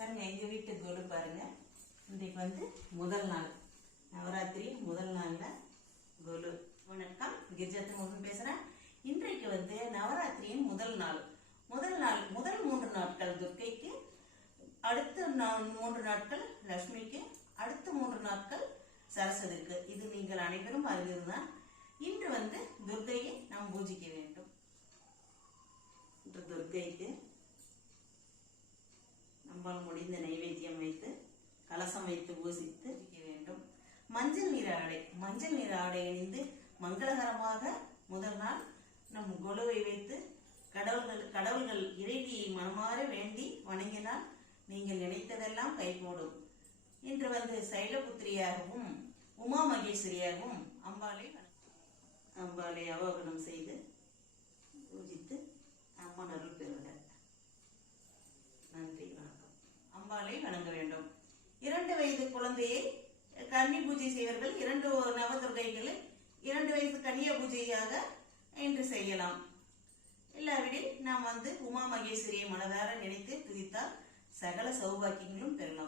பாருங்க எங்க வீட்டு கொலு பாருங்க. இன்றைக்கு வந்து முதல் நாள். நவராத்திரி முதல் நாள்ல கொலு வணக்கம் கிரிஜாத்து மோகன் பேசுறேன். இன்றைக்கு வந்து நவராத்திரியின் முதல் நாள். முதல் நாள் முதல் மூன்று நாட்கள் துர்க்கைக்கு அடுத்த நா- மூன்று நாட்கள் லக்ஷ்மிக்கு அடுத்த மூன்று நாட்கள் சரஸ்வதிக்கு. இது நீங்கள் அனைவரும் அறிந்ததுதான் இன்று வந்து துர்க்கையை நாம் பூஜிக்க வேண்டும். இன்று துர்க்கைக்கு முடிந்த நைவேத்தியம் வைத்து கலசம் வைத்து பூசித்து பூஜிக்க வேண்டும். மஞ்சள் நீர் ஆடை. மஞ்சள் நீர் ஆடை அணிந்து மங்களகரமாக முதல் நாள் நம் கொலுவை வைத்து கடவுள்கள் கடவுள்கள் இறைவியை மனமாற வேண்டி வணங்கினால் நீங்கள் நினைத்ததெல்லாம் கைகூடும். இன்று வந்து சைலபுத்திரியாகவும் உமா மகேஸ்வரியாகவும் அம்பாளை அம்பாளை அவகனம் செய்து அம்பாளை வணங்க வேண்டும். இரண்டு வயது குழந்தையை கன்னி பூஜை செய்வர்கள் இரண்டு நவதுர்கைகளை இரண்டு வயது கன்னியா பூஜையாக இன்று செய்யலாம். இல்லாவிடில் நாம் வந்து உமா மகேஸ்வரியை மனதார நினைத்து துதித்தால் சகல சௌபாக்கியங்களும் பெறலாம்.